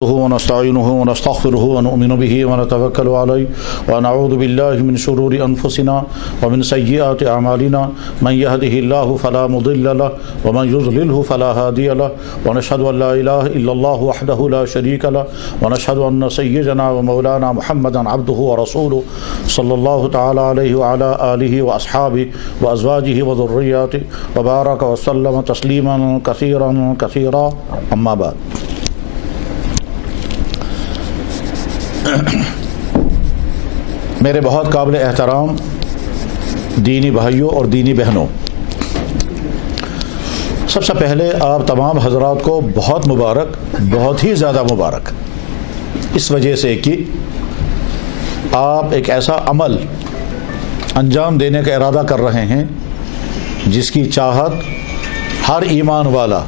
ونستعينه ونستغفره ونؤمن به ونتوكل عليه ونعوذ بالله من شرور أنفسنا ومن سيئات أعمالنا من يهده الله فلا مضل له ومن يضلله فلا هادي له ونشهد أن لا إله إلا الله وحده لا شريك له ونشهد أن سيدنا ومولانا محمدا عبده ورسوله صلى الله تعالى عليه وعلى آله وأصحابه وأزواجه وذرياته وبارك وسلم تسليما كثيرا كثيرا أما بعد. میرے بہت قابل احترام دینی بھائیوں اور دینی بہنوں، سب سے پہلے آپ تمام حضرات کو بہت مبارک، بہت ہی زیادہ مبارک، اس وجہ سے کہ آپ ایک ایسا عمل انجام دینے کا ارادہ کر رہے ہیں جس کی چاہت ہر ایمان والا،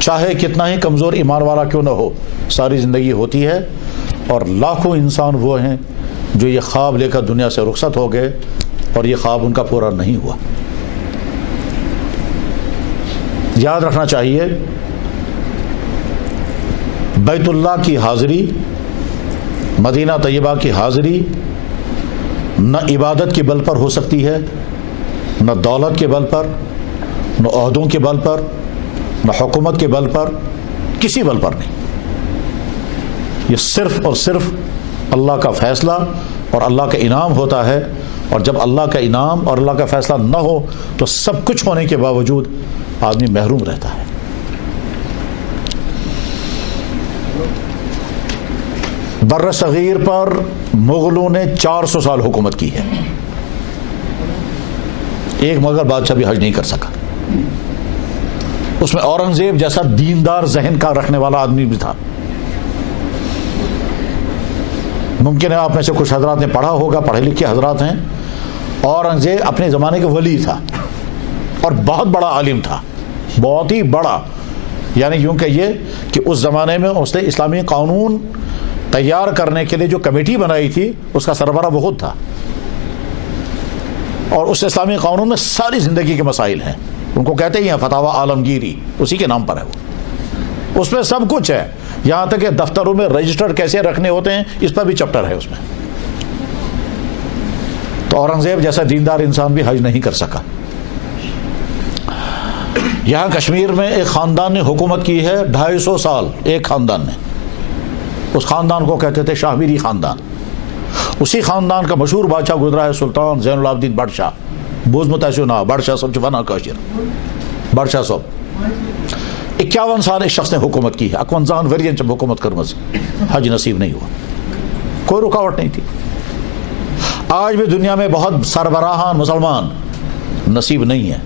چاہے کتنا ہی کمزور ایمان والا کیوں نہ ہو، ساری زندگی ہوتی ہے. اور لاکھوں انسان وہ ہیں جو یہ خواب لے کر دنیا سے رخصت ہو گئے اور یہ خواب ان کا پورا نہیں ہوا. یاد رکھنا چاہیے، بیت اللہ کی حاضری، مدینہ طیبہ کی حاضری نہ عبادت کے بل پر ہو سکتی ہے، نہ دولت کے بل پر، نہ عہدوں کے بل پر، نہ حکومت کے بل پر، کسی بل پر نہیں. یہ صرف اور صرف اللہ کا فیصلہ اور اللہ کا انعام ہوتا ہے. اور جب اللہ کا انعام اور اللہ کا فیصلہ نہ ہو تو سب کچھ ہونے کے باوجود آدمی محروم رہتا ہے. بر صغیر پر مغلوں نے 400 سال حکومت کی ہے، ایک مغل بادشاہ بھی حج نہیں کر سکا. اس میں اورنگزیب جیسا دیندار ذہن کا رکھنے والا آدمی بھی تھا. ممکن ہے آپ میں سے کچھ حضرات نے پڑھا ہوگا، پڑھے لکھے حضرات ہیں. اورنگزیب اپنے زمانے کے ولی تھا اور بہت بڑا عالم تھا، بہت ہی بڑا. یعنی یوں کہیے کہ اس زمانے میں اس نے اسلامی قانون تیار کرنے کے لیے جو کمیٹی بنائی تھی اس کا سربراہ وہ خود تھا. اور اس اسلامی قانون میں ساری زندگی کے مسائل ہیں، ان کو کہتے ہی ہیں فتاوی عالمگیری، اسی کے نام پر ہے وہ. اس میں سب کچھ ہے، یہاں تک کہ دفتروں میں رجسٹر کیسے رکھنے ہوتے ہیں اس پر بھی چپٹر ہے اس میں. تو اورنگزیب جیسا دیندار انسان بھی حج نہیں کر سکا. یہاں کشمیر میں ایک خاندان نے حکومت کی ہے 250 سال، ایک خاندان نے. اس خاندان کو کہتے تھے شاہ میری خاندان. اسی خاندان کا مشہور بادشاہ گزرا ہے سلطان زین العابدین بادشاہ، بوز متشنا بادشاہ صاحب چفنا کاشر بادشاہ صاحب. 51 سال اس شخص نے حکومت کی ہے. 51 ورین جب حکومت کرمز حج نصیب نہیں ہوا، کوئی رکاوٹ نہیں تھی. آج بھی دنیا میں بہت سربراہان مسلمان نصیب نہیں ہے.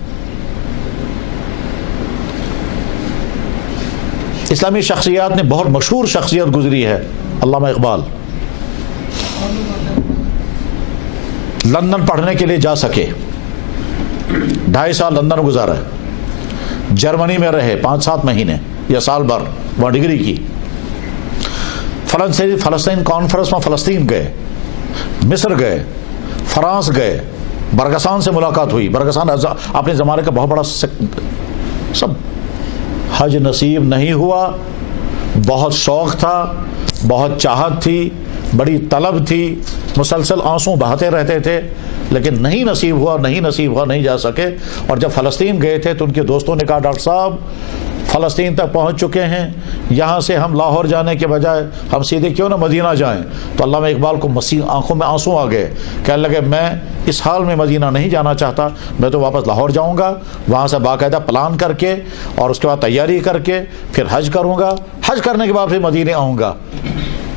اسلامی شخصیات نے بہت مشہور شخصیت گزری ہے، علامہ اقبال لندن پڑھنے کے لیے جا سکے، 2.5 سال لندن گزارا. جرمنی میں رہے 5-7 مہینے یا سال بھر، وہاں ڈگری کی. فلسطین کانفرنس میں فلسطین گئے، مصر گئے، فرانس گئے، برگسان سے ملاقات ہوئی. برگسان اپنے زمانے کا بہت بڑا سب. حج نصیب نہیں ہوا. بہت شوق تھا، بہت چاہت تھی، بڑی طلب تھی، مسلسل آنسو بہاتے رہتے تھے، لیکن نہیں نصیب ہوا، نہیں نصیب ہوا، نہیں جا سکے. اور جب فلسطین گئے تھے تو ان کے دوستوں نے کہا ڈاکٹر صاحب فلسطین تک پہنچ چکے ہیں، یہاں سے ہم لاہور جانے کے بجائے ہم سیدھے کیوں نہ مدینہ جائیں. تو علامہ اقبال کو آنکھوں میں آنسو آ گئے. کہنے لگے میں اس حال میں مدینہ نہیں جانا چاہتا، میں تو واپس لاہور جاؤں گا، وہاں سے باقاعدہ پلان کر کے اور اس کے بعد تیاری کر کے پھر حج کروں گا، حج کرنے کے بعد پھر مدینہ آؤں گا.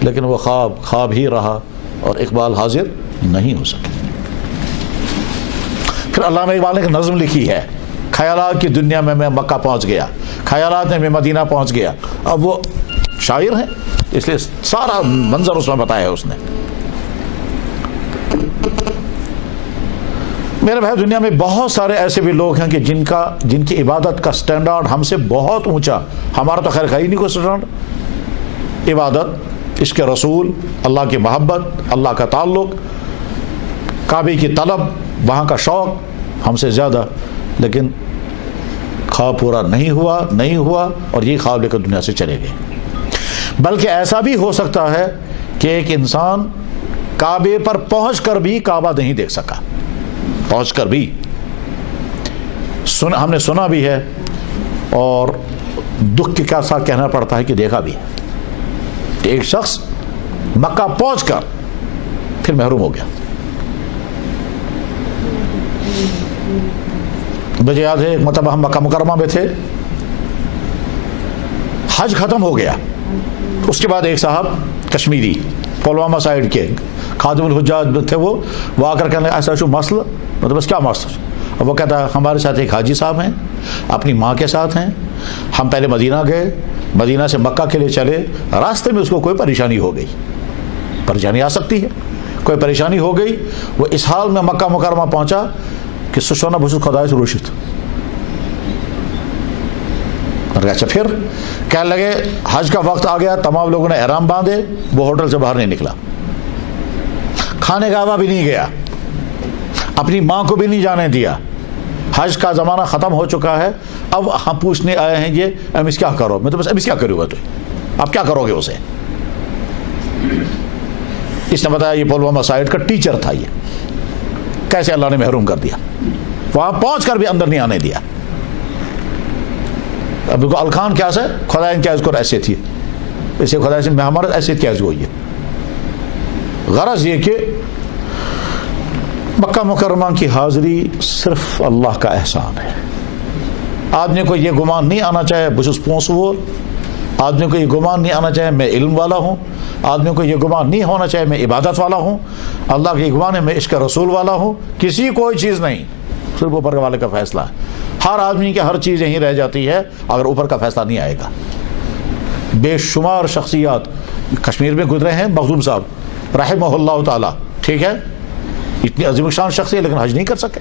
لیکن وہ خواب ہی رہا اور اقبال حاضر نہیں ہو سکے. پھر علامہ اقبال نے ایک نظم لکھی ہے، خیالات کی دنیا میں میں مکہ پہنچ گیا، خیالات میں مدینہ پہنچ گیا. اب وہ شاعر ہیں اس لیے سارا منظر اس میں بتایا ہے اس نے. میرے بھائی، دنیا میں بہت سارے ایسے بھی لوگ ہیں کہ جن کی عبادت کا سٹینڈرڈ ہم سے بہت اونچا. ہمارا تو خیر ہی نہیں کوئی سٹینڈرڈ. عبادت، عشق رسول، اللہ کی محبت، اللہ کا تعلق، کعبے کی طلب، وہاں کا شوق ہم سے زیادہ. لیکن خواب پورا نہیں ہوا اور یہ خواب لے کر دنیا سے چلے گئے. بلکہ ایسا بھی ہو سکتا ہے کہ ایک انسان کعبے پر پہنچ کر بھی کعبہ نہیں دیکھ سکا، پہنچ کر بھی ہم نے سنا بھی ہے اور دکھ کے ساتھ کہنا پڑتا ہے کہ دیکھا بھی ہے کہ ایک شخص مکہ پہنچ کر پھر محروم ہو گیا. مجھے یاد ہے ایک مرتبہ ہم مکہ مکرمہ میں تھے، حج ختم ہو گیا، اس کے بعد ایک صاحب کشمیری پلوامہ سائڈ کے خادم الحجاج تھے، وہ آ کر کہنے ایسا شو مسئلہ، مطلب بس کیا مسئلہ؟ اب وہ کہتا ہے ہمارے ساتھ ایک حاجی صاحب ہیں، اپنی ماں کے ساتھ ہیں، ہم پہلے مدینہ گئے، مدینہ سے مکہ کے لیے چلے، راستے میں اس کو کوئی پریشانی ہو گئی، پریشانی آ سکتی ہے، کوئی پریشانی ہو گئی، وہ اس حال میں مکہ مکرمہ پہنچا کہ سشونا بسوس خدای سے روشت. اچھا پھر کہنے لگے حج کا وقت آ گیا، تمام لوگوں نے احرام باندھے، وہ ہوٹل سے باہر نہیں نکلا، کھانے کعبہ بھی نہیں گیا، اپنی ماں کو بھی نہیں جانے دیا. حج کا زمانہ ختم ہو چکا ہے، اب ہم پوچھنے آئے ہیں یہ اب اس کیا کرو؟ میں تو بس اب اس کیا کروں گا، تو اب کیا کرو گے اسے؟ اس نے بتایا یہ پلوامہ سائڈ کا ٹیچر تھا، یہ کیسے اللہ نے محروم کر دیا، وہاں پہنچ کر بھی اندر نہیں آنے دیا. اب کو الخان کیا سے خدا کیا اس کو حیثیت تھی، اسے خدا سے ہمارا حیثیت کیا ہوئی ہے. غرض یہ کہ مکہ مکرمہ کی حاضری صرف اللہ کا احسان ہے. آدمی کو یہ گمان نہیں آنا چاہے بس پونس وول، آدمی کو یہ گمان نہیں آنا چاہے میں علم والا ہوں، آدمی کو یہ گمان نہیں ہونا چاہے میں عبادت والا ہوں، اللہ کے گمان ہے میں عشق رسول والا ہوں. کسی کوئی چیز نہیں، صرف اوپر والے کا فیصلہ ہے. ہر آدمی کی ہر چیز یہیں رہ جاتی ہے اگر اوپر کا فیصلہ نہیں آئے گا. بے شمار شخصیات کشمیر میں گزرے ہیں، مخدوم صاحب رحمہ اللہ تعالی، ٹھیک ہے، اتنی عظیم شان شخصیت لیکن حج نہیں کر سکے.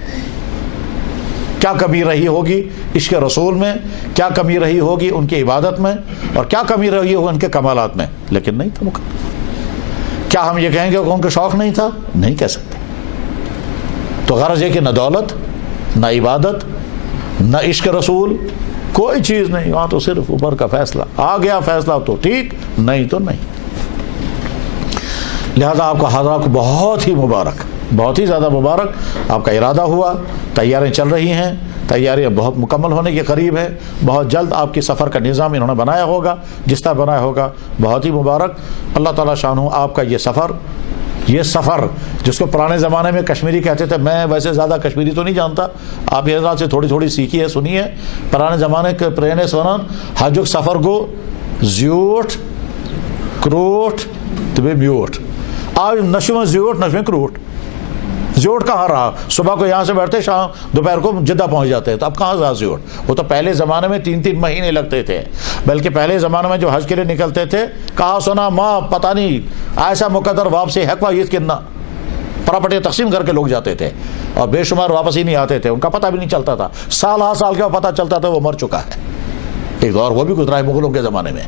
کیا کمی رہی ہوگی عشق رسول میں، کیا کمی رہی ہوگی ان کی عبادت میں، اور کیا کمی رہی ہوگی ان کے کمالات میں، لیکن نہیں تھا مکمل. کیا ہم یہ کہیں گے کہ ان کا شوق نہیں تھا؟ نہیں کہہ سکتے. تو غرض یہ کہ نہ دولت، نہ عبادت، نہ عشق رسول، کوئی چیز نہیں، وہاں تو صرف اوپر کا فیصلہ آ گیا، فیصلہ تو ٹھیک، نہیں تو نہیں. لہذا آپ کا حضرات کو بہت ہی مبارک، بہت ہی زیادہ مبارک، آپ کا ارادہ ہوا، تیاریاں چل رہی ہیں، تیاریاں بہت مکمل ہونے کے قریب ہے. بہت جلد آپ کی سفر کا نظام انہوں نے بنایا ہوگا، جس طرح بنایا ہوگا، بہت ہی مبارک. اللہ تعالیٰ شانہ آپ کا یہ سفر جس کو پرانے زمانے میں کشمیری کہتے تھے، میں ویسے زیادہ کشمیری تو نہیں جانتا، آپ یہ حضرات سے تھوڑی تھوڑی سیکھی ہے، سنی ہے. پرانے زمانے کے پرانے سنن حجک سفر گو زیوٹ کروٹ تبے میوٹ. آج نشو زیوٹ نشو کروٹ، زیوٹ کہاں رہا؟ صبح کو یہاں سے بیٹھتے شام دوپہر کو جدہ پہنچ جاتے ہیں، تو اب کہاں رہا زیوٹ؟ وہ تو پہلے زمانے میں 3 مہینے لگتے تھے، بلکہ پہلے زمانے میں جو حج کے لیے نکلتے تھے، کہا سنا ماں پتہ نہیں ایسا مقدر واپسی حقوہ یہ کننا پراپرٹی تقسیم کر کے لوگ جاتے تھے، اور بے شمار واپس ہی نہیں آتے تھے، ان کا پتہ بھی نہیں چلتا تھا. سال ہر سال کا پتہ چلتا تھا وہ مر چکا ہے. ایک دور وہ بھی گزرا ہے مغلوں کے زمانے میں،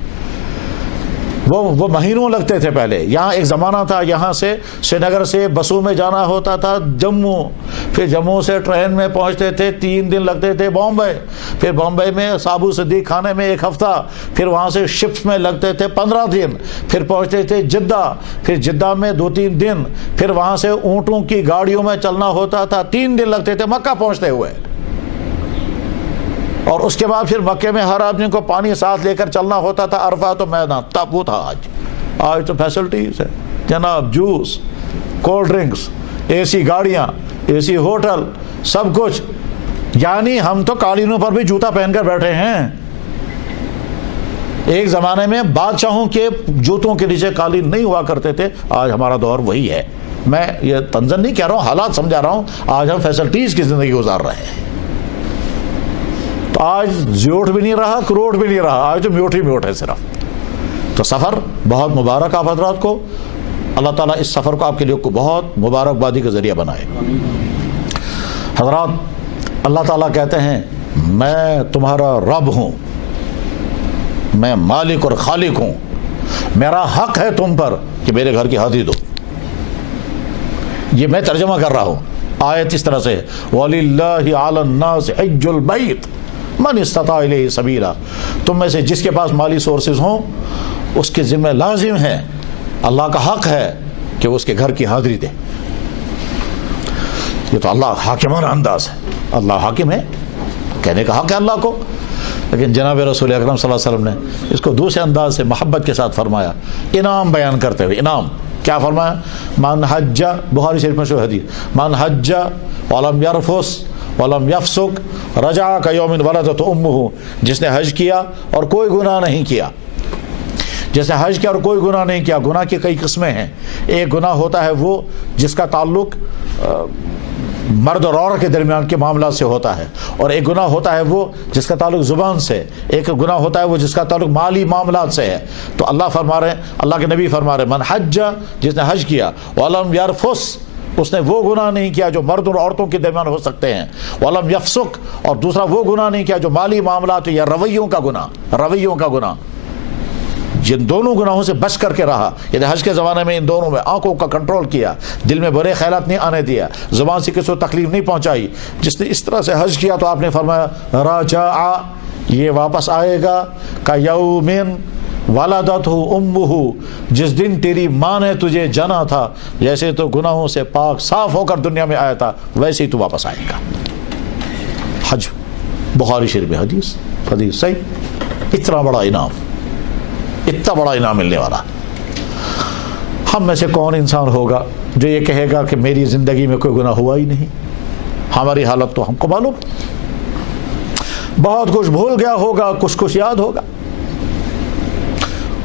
وہ مہینوں لگتے تھے پہلے. یہاں ایک زمانہ تھا، یہاں سے سری نگر سے بسوں میں جانا ہوتا تھا جموں، پھر جموں سے ٹرین میں پہنچتے تھے 3 دن لگتے تھے بامبے، پھر بامبے میں سابو صدیق خانے میں 1 ہفتہ، پھر وہاں سے شپس میں لگتے تھے 15 دن، پھر پہنچتے تھے جدہ، پھر جدہ میں 2-3 دن، پھر وہاں سے اونٹوں کی گاڑیوں میں چلنا ہوتا تھا، 3 دن لگتے تھے مکہ پہنچتے ہوئے. اور اس کے بعد پھر مکے میں ہر آدمی کو پانی ساتھ لے کر چلنا ہوتا تھا، عرفہ تو میدان تب وہ تھا. آج تو فیسلٹیز ہے جناب، جوس، کولڈ ڈرنکس، اے سی گاڑیاں، اے سی ہوٹل، سب کچھ. یعنی ہم تو قالینوں پر بھی جوتا پہن کر بیٹھے ہیں. ایک زمانے میں بادشاہوں کے جوتوں کے نیچے قالین نہیں ہوا کرتے تھے، آج ہمارا دور وہی ہے. میں یہ تنزن نہیں کہہ رہا ہوں، حالات سمجھا رہا ہوں. آج ہم فیسلٹیز کی زندگی گزار رہے ہیں. تو آج زیوٹ بھی نہیں رہا، کروڑ بھی نہیں رہا، آج تو میوٹ ہی میوٹ ہے صرف. تو سفر بہت مبارک آپ حضرات کو. اللہ تعالیٰ اس سفر کو آپ کے لیے بہت مبارکبادی کا ذریعہ بنائے. حضرات اللہ تعالیٰ کہتے ہیں میں تمہارا رب ہوں، میں مالک اور خالق ہوں، میرا حق ہے تم پر کہ میرے گھر کی حاضری دو. یہ میں ترجمہ کر رہا ہوں. آیت اس طرح سے وَلِلَّهِ عَلَى النَّاسِ حِجُّ الْبَيْتِ مَنِ اسْتَطَاعَ إِلَيْهِ سَبِيلًا. تم میں سے جس کے پاس مالی سورسز ہوں اس کے ذمہ لازم ہے، اللہ کا حق ہے کہ وہ اس کے گھر کی حاضری دے. یہ تو اللہ حاکمانہ انداز ہے، اللہ حاکم ہے، کہنے کا حق ہے اللہ کو. لیکن جناب رسول اکرم صلی اللہ علیہ وسلم نے اس کو دوسرے انداز سے محبت کے ساتھ فرمایا، انعام بیان کرتے ہوئے. انعام کیا فرمایا؟ من حج، بخاری شریف میں حدیث، من حج ولم یرفث ولم یفسق رجع کیوم ولدت امہ. جس نے حج کیا اور کوئی گناہ نہیں کیا، جس نے حج کیا اور کوئی گناہ نہیں کیا. گناہ کی کئی قسمیں ہیں. ایک گناہ ہوتا ہے وہ جس کا تعلق مرد اور عورت کے درمیان کے معاملات سے ہوتا ہے، اور ایک گناہ ہوتا ہے وہ جس کا تعلق زبان سے، ایک گناہ ہوتا ہے وہ جس کا تعلق مالی معاملات سے ہے. تو اللہ فرما رہے ہیں، اللہ کے نبی فرما رہے ہیں، من حج، جس نے حج کیا، ولم یرفث، اس نے وہ گناہ نہیں کیا جو مرد اور عورتوں کے درمیان ہو سکتے ہیں، ولم یفسق، اور دوسرا وہ گناہ نہیں کیا جو مالی معاملات یا رویوں کا گناہ. جن دونوں گناہوں سے بچ کر کے رہا، یعنی حج کے زمانے میں ان دونوں میں آنکھوں کا کنٹرول کیا، دل میں برے خیالات نہیں آنے دیا، زبان سے کسی کو تکلیف نہیں پہنچائی. جس نے اس طرح سے حج کیا تو آپ نے فرمایا راجع، یہ واپس آئے گا کیوم ولدتہ امہ، جس دن تیری ماں نے تجھے جنا تھا. جیسے تو گناہوں سے پاک صاف ہو کر دنیا میں آیا تھا ویسے ہی تو واپس آئے گا. حج بخاری شریف میں حدیث صحیح. اتنا بڑا انعام ملنے والا. ہم میں سے کون انسان ہوگا جو یہ کہے گا کہ میری زندگی میں کوئی گناہ ہوا ہی نہیں؟ ہماری حالت تو ہم کو معلوم، بہت کچھ بھول گیا ہوگا، کچھ یاد ہوگا.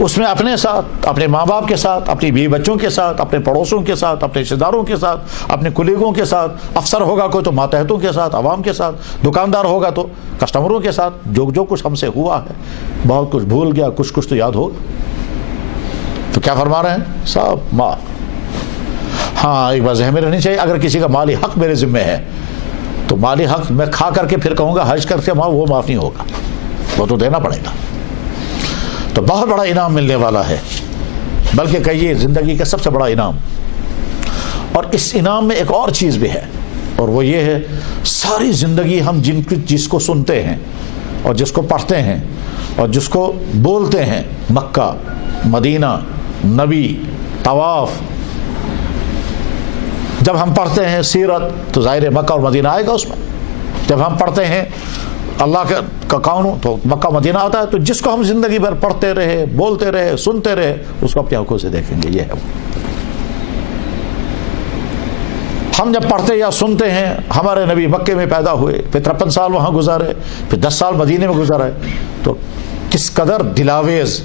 اس میں اپنے ساتھ، اپنے ماں باپ کے ساتھ، اپنی بیوی بچوں کے ساتھ، اپنے پڑوسوں کے ساتھ، اپنے رشتہ داروں کے ساتھ، اپنے کلیگوں کے ساتھ، افسر ہوگا کوئی تو ماتحتوں کے ساتھ، عوام کے ساتھ، دکاندار ہوگا تو کسٹمروں کے ساتھ. جو کچھ ہم سے ہوا ہے، بہت کچھ بھول گیا، کچھ تو یاد ہوگا. تو کیا فرما رہے ہیں؟ سب معاف. ہاں ایک بات ذہن میں رہنی چاہیے، اگر کسی کا مالی حق میرے ذمہ ہے تو مالی حق میں کھا کر کے پھر کہوں گا حج کر کے وہ معاف نہیں ہوگا، وہ تو دینا پڑے گا. تو بہت بڑا انعام ملنے والا ہے، بلکہ کہیے زندگی کا سب سے بڑا انعام. اور اس انعام میں ایک اور چیز بھی ہے، اور وہ یہ ہے، ساری زندگی ہم جس کو سنتے ہیں اور جس کو پڑھتے ہیں اور جس کو بولتے ہیں، مکہ، مدینہ، نبی، طواف، جب ہم پڑھتے ہیں سیرت تو ظاہر مکہ اور مدینہ آئے گا اس میں. جب ہم پڑھتے ہیں اللہ کا قانون تو مکہ مدینہ آتا ہے. تو جس کو ہم زندگی بھر پڑھتے رہے، بولتے رہے، سنتے رہے، اس کو اپنی آنکھوں سے دیکھیں گے. یہ ہے ہم جب پڑھتے یا سنتے ہیں ہمارے نبی مکے میں پیدا ہوئے، پھر 53 سال وہاں گزارے، پھر 10 سال مدینے میں گزارے، تو کس قدر دلاویز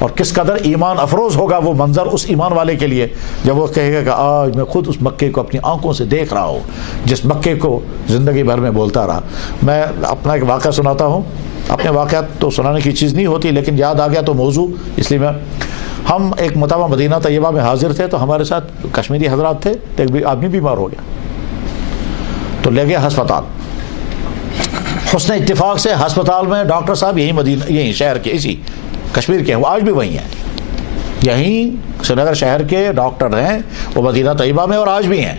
اور کس قدر ایمان افروز ہوگا وہ منظر اس ایمان والے کے لیے جب وہ کہے گا کہ آج میں خود اس مکے کو اپنی آنکھوں سے دیکھ رہا ہوں، جس مکے کو زندگی بھر میں بولتا رہا. میں اپنا ایک واقعہ سناتا ہوں. اپنے واقعات تو سنانے کی چیز نہیں ہوتی، لیکن یاد آ گیا تو موضوع، اس لیے ہم ایک مرتبہ مدینہ طیبہ میں حاضر تھے، تو ہمارے ساتھ کشمیری حضرات تھے. ایک آدمی بیمار ہو گیا تو لے گئے ہسپتال. حسن اتفاق سے ہسپتال میں ڈاکٹر صاحب یہیں شہر کے، اسی کشمیر کے ہیں، وہ آج بھی وہیں ہیں. یہیں سری نگر شہر کے ڈاکٹر ہیں، وہ مدینہ طیبہ میں اور آج بھی ہیں.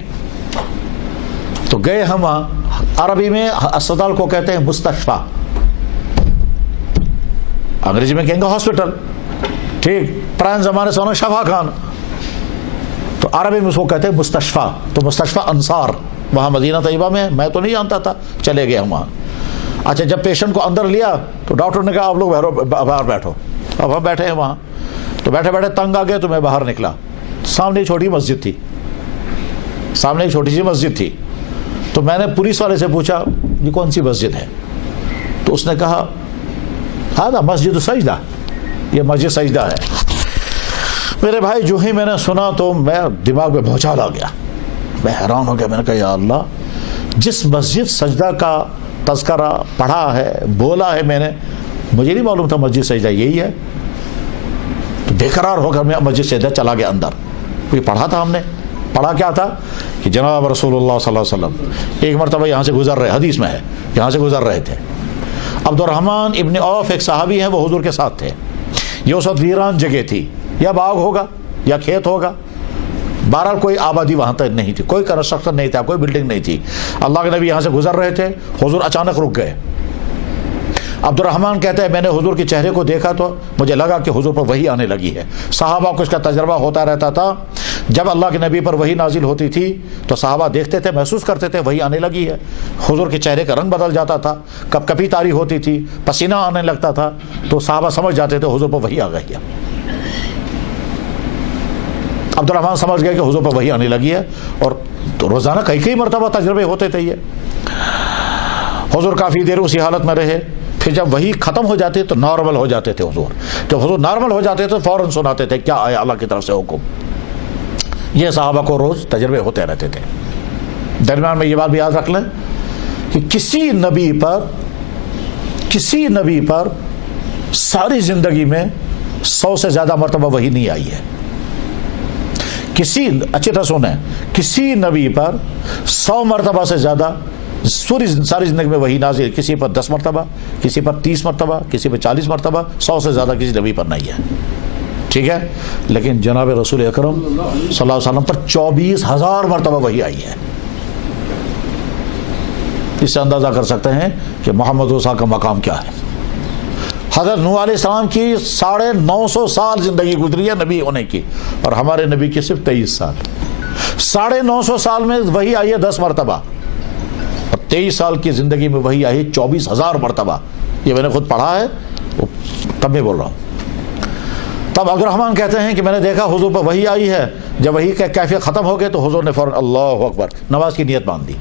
تو گئے ہم وہاں. عربی میں اسپتال کو کہتے ہیں مستشفیٰ، انگریزی میں کہیں گے ہاسپٹل. ٹھیک، پرانے زمانے سے ہونا شفا خان، تو عربی میں اس کو کہتے ہیں مستشفیٰ. تو مستشفیٰ انصار وہاں مدینہ طیبہ میں، میں تو نہیں جانتا تھا، چلے گئے ہم وہاں. اچھا، جب پیشنٹ کو اندر لیا تو ڈاکٹر نے کہا آپ لوگ باہر بیٹھو. اب ہم بیٹھے ہیں وہاں، تو بیٹھے بیٹھے تنگ آ گئے تو میں باہر نکلا. سامنے ایک چھوٹی مسجد تھی، سامنے ایک چھوٹی سی مسجد تھی. تو میں نے پولیس والے سے پوچھا یہ کون سی مسجد ہے؟ تو اس نے کہا ہاں مسجد سجدہ، یہ مسجد سجدہ ہے. میرے بھائی جو ہی میں نے سنا تو میں دماغ میں بھونچال آ گیا، میں حیران ہو گیا. میں نے کہا یا اللہ، جس مسجد سجدہ کا تذکرہ پڑھا ہے، بولا ہے میں نے، مجھے نہیں معلوم تھا مسجد سجدہ یہی ہے. تو بے قرار ہو کر میں مسجد سجدہ چلا گیا اندر. یہ پڑھا تھا ہم نے. پڑھا کیا تھا کہ جناب رسول اللہ صلی اللہ علیہ وسلم ایک مرتبہ یہاں سے گزر رہے، حدیث میں ہے یہاں سے گزر رہے تھے. عبد الرحمن ابن عوف ایک صحابی ہیں، وہ حضور کے ساتھ تھے. یہ اس وقت ویران جگہ تھی، یا باغ ہوگا یا کھیت ہوگا، بہرحال کوئی آبادی وہاں تک نہیں تھی، کوئی کنسٹرکشن نہیں تھا، کوئی بلڈنگ نہیں تھی. اللہ کے نبی یہاں سے گزر رہے تھے، حضور اچانک رک گئے. عبد الرحمن کہتا ہے میں نے حضور کے چہرے کو دیکھا تو مجھے لگا کہ حضور پر وحی آنے لگی ہے. صحابہ کو اس کا تجربہ ہوتا رہتا تھا. جب اللہ کے نبی پر وحی نازل ہوتی تھی تو صحابہ دیکھتے تھے, محسوس کرتے تھے وحی آنے لگی ہے. حضور کے چہرے کا رنگ بدل جاتا تھا, کب کبھی تاری ہوتی تھی, پسینہ آنے لگتا تھا, تو صحابہ سمجھ جاتے تھے حضور پر وحی آ گئی ہے. عبد الرحمن سمجھ گئے کہ حضور پر وحی آنے لگی ہے, اور تو روزانہ کئی مرتبہ تجربے ہوتے تھے. یہ حضور کافی دیر اسی حالت میں رہے, پھر جب وہی ختم ہو جاتے تو نارمل ہو جاتے تھے حضور. جب حضور نارمل ہو جاتے تو فوراً سناتے تھے کیا آیا اللہ کی طرف سے حکم. یہ صحابہ کو روز تجربے ہوتے رہتے تھے. درمیان میں یہ بات بھی یاد رکھ لیں کہ کسی نبی پر ساری زندگی میں 100 سے زیادہ مرتبہ وحی نہیں آئی ہے. اچھی طرح سنیں, کسی نبی پر 100 مرتبہ سے زیادہ ساری زندگی میں وحی نازل, کسی پر 10 مرتبہ, کسی پر 30 مرتبہ, کسی پر 40 مرتبہ, 100 سے زیادہ کسی نبی پر نہیں ہے. ٹھیک ہے, لیکن جناب رسول اکرم صلی اللہ علیہ وسلم پر 24,000 مرتبہ وحی آئی ہے. اس سے اندازہ کر سکتے ہیں کہ محمد رسول کا مقام کیا ہے. حضرت نوح علیہ السلام کی 950 سال زندگی گزری ہے نبی ہونے کی, اور ہمارے نبی کی صرف 23 سال. 950 سال میں وحی آئی ہے 10 مرتبہ, اور 23 سال کی زندگی میں وحی آئی 24,000 مرتبہ. یہ میں نے خود پڑھا ہے, تب میں بول رہا ہوں. تب عبد الرحمن کہتے ہیں کہ میں نے دیکھا حضور پر وحی آئی ہے. جب وحی کا کیفیت ختم ہو گئے تو حضور نے فوراً اللہ اکبر نماز کی نیت باندھ دی.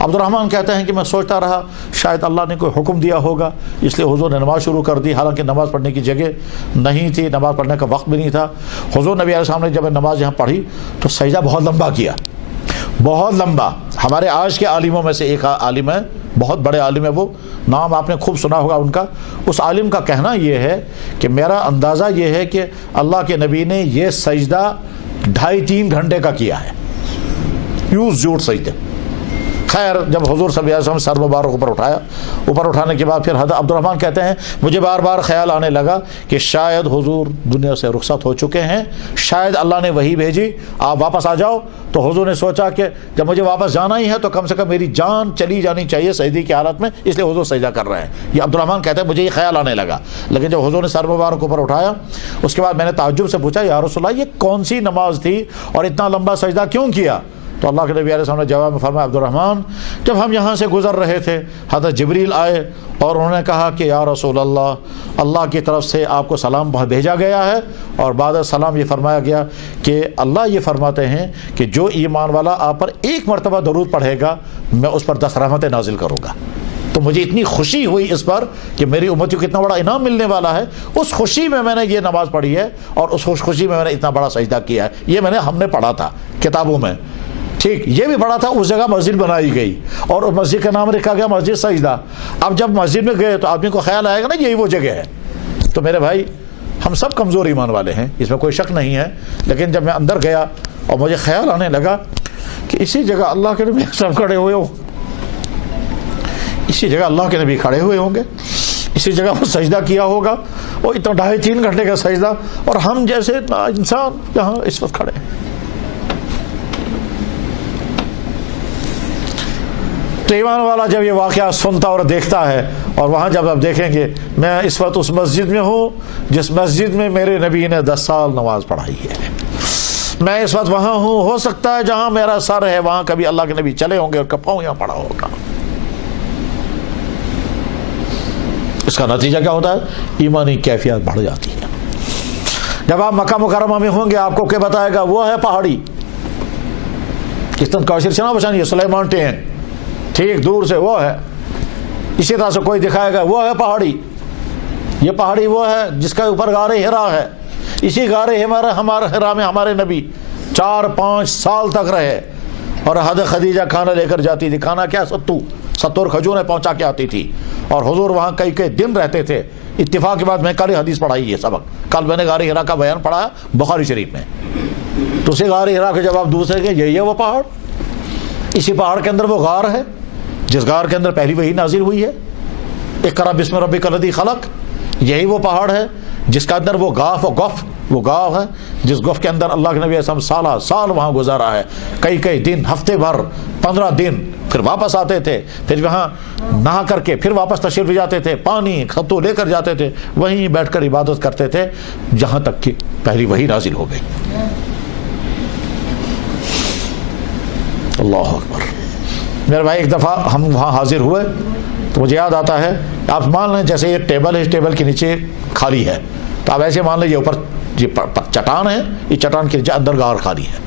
عبد الرحمن کہتے ہیں کہ میں سوچتا رہا شاید اللہ نے کوئی حکم دیا ہوگا, اس لیے حضور نے نماز شروع کر دی, حالانکہ نماز پڑھنے کی جگہ نہیں تھی, نماز پڑھنے کا وقت بھی نہیں تھا. حضور نبی علیہ السلام نے جب نماز یہاں پڑھی تو سجدہ بہت لمبا کیا, بہت لمبا. ہمارے آج کے عالموں میں سے ایک عالم ہے, بہت بڑے عالم ہے, وہ نام آپ نے خوب سنا ہوگا ان کا. اس عالم کا کہنا یہ ہے کہ میرا اندازہ یہ ہے کہ اللہ کے نبی نے یہ سجدہ 2.5-3 گھنٹے کا کیا ہے, یوز جوٹ سجدے. خیر جب حضور صلی اللہ علیہ وسلم سر مبارک اوپر اٹھانے کے بعد پھر حضرت عبد الرحمن کہتے ہیں مجھے بار بار خیال آنے لگا کہ شاید حضور دنیا سے رخصت ہو چکے ہیں, شاید اللہ نے وحی بھیجی آپ واپس آ جاؤ. تو حضور نے سوچا کہ جب مجھے واپس جانا ہی ہے تو کم سے کم میری جان چلی جانی چاہیے سجدے کی حالت میں, اس لیے حضور سجدہ کر رہے ہیں. یہ عبد الرحمن کہتے ہیں مجھے یہ خیال آنے لگا, لیکن جب حضور نے سر مبارک اوپر اٹھایا اس کے بعد میں نے تعجب سے پوچھا یا رسول اللہ یہ کون سی نماز تھی اور اتنا لمبا سجدہ کیوں کیا؟ تو اللہ کے نبی علیہ السلام نے جواب میں فرمایا عبد الرحمن جب ہم یہاں سے گزر رہے تھے حضرت جبریل آئے اور انہوں نے کہا کہ یا رسول اللہ کی طرف سے آپ کو سلام بھیجا گیا ہے, اور بعد سلام یہ فرمایا گیا کہ اللہ یہ فرماتے ہیں کہ جو ایمان والا آپ پر 1 مرتبہ درود پڑھے گا میں اس پر 10 رحمتیں نازل کروں گا. تو مجھے اتنی خوشی ہوئی اس پر کہ میری امتی کو اتنا بڑا انعام ملنے والا ہے. اس خوشی میں نے یہ نماز پڑھی ہے اور اس خوشی میں نے اتنا بڑا سجدہ کیا ہے. یہ ہم نے پڑھا تھا کتابوں میں, ٹھیک, یہ بھی پڑھا تھا. اس جگہ مسجد بنائی گئی اور اس مسجد کا نام رکھا گیا مسجد سجدہ. اب جب مسجد میں گئے تو آدمی کو خیال آئے گا نا یہی وہ جگہ ہے. تو میرے بھائی ہم سب کمزور ایمان والے ہیں, اس میں کوئی شک نہیں ہے, لیکن جب میں اندر گیا اور مجھے خیال آنے لگا کہ اسی جگہ اللہ کے نبی سب کھڑے ہوئے ہوں, اسی جگہ اللہ کے نبی کھڑے ہوئے ہوں گے, اسی جگہ وہ سجدہ کیا ہوگا, اور اتنا 2.5-3 گھنٹے کا سجدہ, اور ہم جیسے انسان یہاں اس وقت کھڑے ہیں. تو ایمان والا جب یہ واقعہ سنتا اور دیکھتا ہے, اور وہاں جب آپ دیکھیں گے میں اس وقت اس مسجد میں ہوں جس مسجد میں میرے نبی نے 10 سال نماز پڑھائی ہے, میں اس وقت وہاں ہوں, ہو سکتا ہے جہاں میرا سر ہے وہاں کبھی اللہ کے نبی چلے ہوں گے اور پاؤں یہاں پڑا ہوگا. اس کا نتیجہ کیا ہوتا ہے؟ ایمانی کیفیت بڑھ جاتی ہے. جب آپ مکہ مکرمہ میں ہوں گے آپ کو کیا بتائے گا وہ ہے پہاڑی, کس طرح کوشر چنا بچانی سلیمان ٹین, ٹھیک, دور سے وہ ہے. اسی طرح سے کوئی دکھائے گا وہ ہے پہاڑی, یہ پہاڑی وہ ہے جس کے اوپر غار ہرا ہے. اسی غار ہرا میں ہمارے نبی 4-5 سال تک رہے, اور حضرت خدیجہ کھانا لے کر جاتی تھی. کھانا کیا؟ 70 کھجوریں پہنچا کے آتی تھی, اور حضور وہاں کئی دن رہتے تھے. اتفاق کے بعد میں کل حدیث پڑھائی یہ سبق, کل میں نے غار ہرا کا بیان پڑھایا بخاری شریف میں. تو اسی غار ہرا کے جواب دوسرے کے یہی ہے وہ پہاڑ, اسی پہاڑ کے اندر وہ غار ہے جس غار کے اندر پہلی وحی نازل ہوئی ہے, اقرأ بسم ربک الذی خلق. یہی وہ پہاڑ ہے جس کا اندر وہ غاف و گف وہ گاؤں ہے جس گوف کے اندر اللہ کے نبی علیہ السلام سال وہاں گزارا ہے، کئی دن، ہفتے بھر، 15 دن، پھر واپس آتے تھے، پھر وہاں نہا کر کے پھر واپس تشریف لے جاتے تھے، پانی خطو لے کر جاتے تھے، وہیں بیٹھ کر عبادت کرتے تھے جہاں تک کہ پہلی وحی نازل ہو گئی۔ اللہ اکبر۔ میرے بھائی ایک دفعہ ہم وہاں حاضر ہوئے تو مجھے یاد آتا ہے، آپ مان لیں جیسے یہ ٹیبل ہے، اس ٹیبل کے نیچے خالی ہے، تو آپ ایسے مان لیں یہ اوپر یہ چٹان ہے، یہ چٹان کے نیچے اندر غار خالی ہے،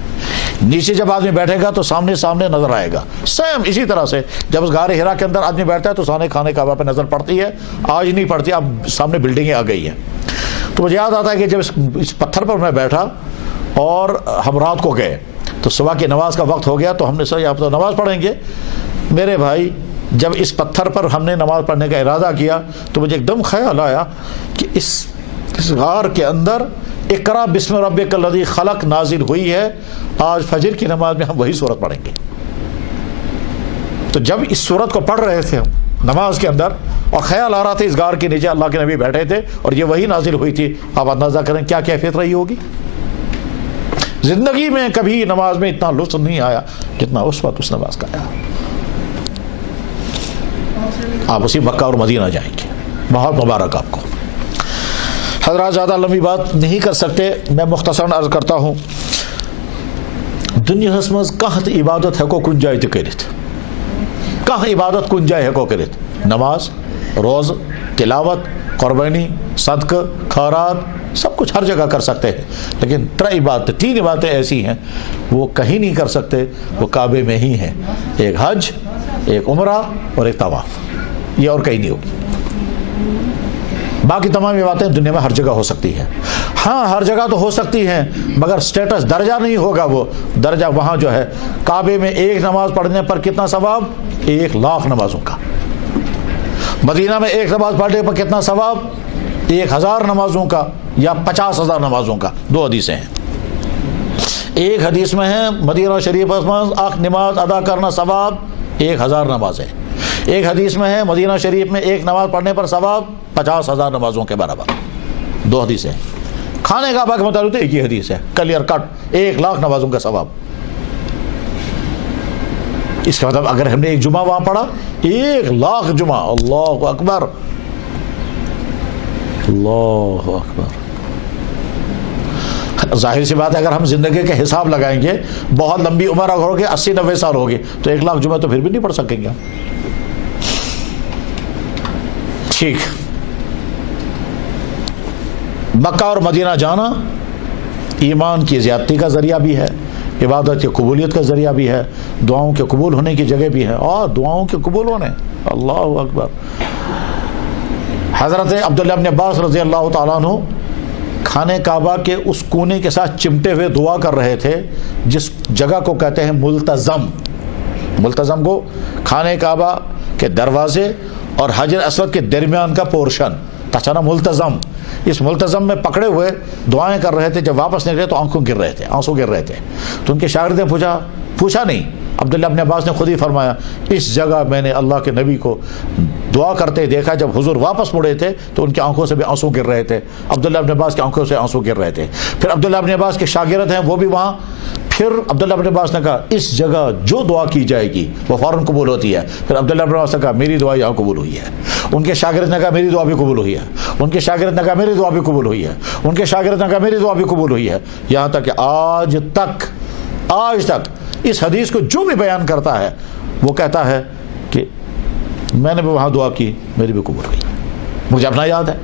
نیچے جب آدمی بیٹھے گا تو سامنے نظر آئے گا۔ سیم اسی طرح سے جب اس غار ہرا کے اندر آدمی بیٹھتا ہے تو سامنے خانہ کعبہ پہ نظر پڑتی ہے، آج نہیں پڑتی، اب سامنے بلڈنگیں آ گئی ہیں۔ تو مجھے یاد آتا ہے کہ جب اس پتھر پر میں بیٹھا اور ہم رات کو گئے تو صبح کی نماز کا وقت ہو گیا، تو ہم نے سوچا آپ تو نماز پڑھیں گے۔ میرے بھائی جب اس پتھر پر ہم نے نماز پڑھنے کا ارادہ کیا تو مجھے ایک دم خیال آیا کہ اس غار کے اندر اقرا بسم ربک الذی خلق نازل ہوئی ہے، آج فجر کی نماز میں ہم وہی سورت پڑھیں گے۔ تو جب اس سورت کو پڑھ رہے تھے ہم نماز کے اندر اور خیال آ رہا تھا اس غار کے نیچے اللہ کے نبی بیٹھے تھے اور یہ وہی نازل ہوئی تھی، آپ اندازہ کریں کیا کیفیت رہی ہوگی۔ زندگی میں کبھی نماز میں اتنا لطف نہیں آیا جتنا اس وقت اس نماز کا آیا۔ آپ اسی مکہ اور مدینہ جائیں گے، بہت مبارک آپ کو۔ حضرات زیادہ لمبی بات نہیں کر سکتے، میں مختصراً عرض کرتا ہوں، دنیا مز کہت عبادت ہیکو کن جائے تہ کرت، کہہ عبادت کن جائے ہیکو کرت، نماز، روز، تلاوت، قربانی، صدقہ، خیرات، سب کچھ ہر جگہ کر سکتے ہیں، لیکن 3 عبادتیں ایسی ہیں وہ کہیں نہیں کر سکتے، وہ کعبے میں ہی ہیں، ایک حج، ایک عمرہ اور ایک طواف، یہ اور کہیں نہیں ہوگی۔ باقی تمام عبادتیں دنیا میں ہر جگہ ہو سکتی ہیں، ہاں ہر جگہ تو ہو سکتی ہیں مگر سٹیٹس درجہ نہیں ہوگا، وہ درجہ وہاں جو ہے کعبے میں ایک نماز پڑھنے پر کتنا ثواب، 1,00,000 نمازوں کا، مدینہ میں ایک نماز پڑھنے پر کتنا ثواب، 1,000 نمازوں کا یا 50,000 نمازوں کا، 2 حدیثیں ہیں۔ ایک حدیث میں ہے مدینہ شریف میں ایک نماز ادا کرنا ثواب 1,000 نمازیں، ایک حدیث میں ہے مدینہ شریف میں ایک نماز پڑھنے پر ثواب 50,000 نمازوں کے برابر، 2 حدیثیں۔ کھانے کعبہ کے مطابق تو ایک ہی حدیث ہے، کلیئر کٹ، 1,00,000 نمازوں کا ثواب۔ اس کا مطلب اگر ہم نے ایک جمعہ وہاں پڑھا، 1,00,000 جمعہ، اللہ اکبر، اللہ اکبر۔ ظاہر سی بات ہے اگر ہم زندگی کے حساب لگائیں گے، بہت لمبی عمر اگر ہوگی، 80-90 سال ہوگی، تو 1,00,000 جمعہ تو پھر بھی نہیں پڑھ سکیں گے۔ ٹھیک، مکہ اور مدینہ جانا ایمان کی زیادتی کا ذریعہ بھی ہے، عبادت کی قبولیت کا ذریعہ بھی ہے، دعاؤں کے قبول ہونے کی جگہ بھی ہے، اور دعاؤں کے قبول ہونے، اللہ اکبر۔ حضرت عبداللہ بن عباس رضی اللہ تعالیٰ عنہ خانہ کعبہ کے اس کونے کے ساتھ چمٹے ہوئے دعا کر رہے تھے جس جگہ کو کہتے ہیں ملتزم۔ ملتزم کو خانہ کعبہ کے دروازے اور حجر اسود کے درمیان کا پورشن، تاچانا ملتزم، اس ملتزم میں پکڑے ہوئے دعائیں کر رہے تھے۔ جب واپس نکلے تو آنسو گر رہے تھے، تو ان کے شاگرد نے پوچھا نہیں، عبداللہ بن عباس نے خود ہی فرمایا، اس جگہ میں نے اللہ کے نبی کو دعا کرتے دیکھا، جب حضور واپس مڑے تھے تو ان کی آنکھوں سے بھی آنسو گر رہے تھے، عبداللہ بن عباس کی آنکھوں سے آنسو گر رہے تھے۔ پھر عبداللہ بن عباس کے شاگرد ہیں وہ بھی وہاں، پھر عبداللہ بن عباس نے کہا اس جگہ جو دعا کی جائے گی وہ فوراً قبول ہوتی ہے۔ پھر عبداللہ بن عباس نے کہا میری دعا یہاں قبول ہوئی ہے، ان کے شاگرد نے کہا میری دعا بھی قبول ہوئی ہے، ان کے شاگرد نے کہا میری دعا بھی قبول ہوئی ہے، ان کے شاگرد نے کہا میری دعا بھی قبول ہوئی ہے، یہاں تک کہ آج تک اس حدیث کو جو بھی بیان کرتا ہے وہ کہتا ہے کہ میں نے بھی وہاں دعا کی، میری بھی قبول ہوئی۔ مجھے اپنا یاد ہے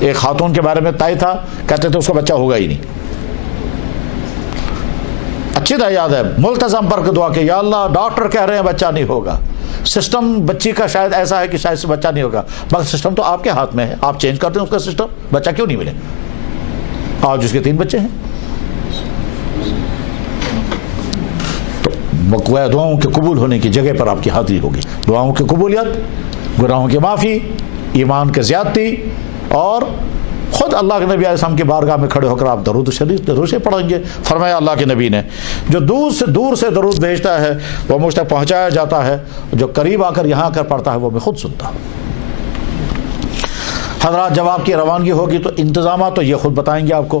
ایک خاتون کے بارے میں طے تھا، کہتے تھے اس کا بچہ ہوگا ہی نہیں، اچھی طرح یاد ہے، ملتزم پر دعا کہ یا اللہ ڈاکٹر کہہ رہے ہیں بچہ نہیں ہوگا، سسٹم بچی کا شاید ایسا ہے کہ شاید سے بچہ نہیں ہوگا، مگر سسٹم تو آپ کے ہاتھ میں ہے، آپ چینج کرتے ہیں اس کا سسٹم، بچہ کیوں نہیں ملے؟ آج اس کے 3 بچے ہیں۔ تو دعاؤں کے قبول ہونے کی جگہ پر آپ کی حاضری ہوگی، دعاؤں کی قبولیت، گناہوں کی معافی، ایمان کی زیادتی، اور خود اللہ کے نبی علیہ السلام کی بارگاہ میں کھڑے ہو کر آپ درود شریف ضرور سے پڑھیں گے۔ فرمایا اللہ کے نبی نے جو دور سے درود بھیجتا ہے وہ مجھ تک پہنچایا جاتا ہے، جو قریب آ کر یہاں آ کر پڑھتا ہے وہ میں خود سنتا ہوں۔ حضرات جب آپ کی روانگی ہوگی تو انتظامات تو یہ خود بتائیں گے آپ کو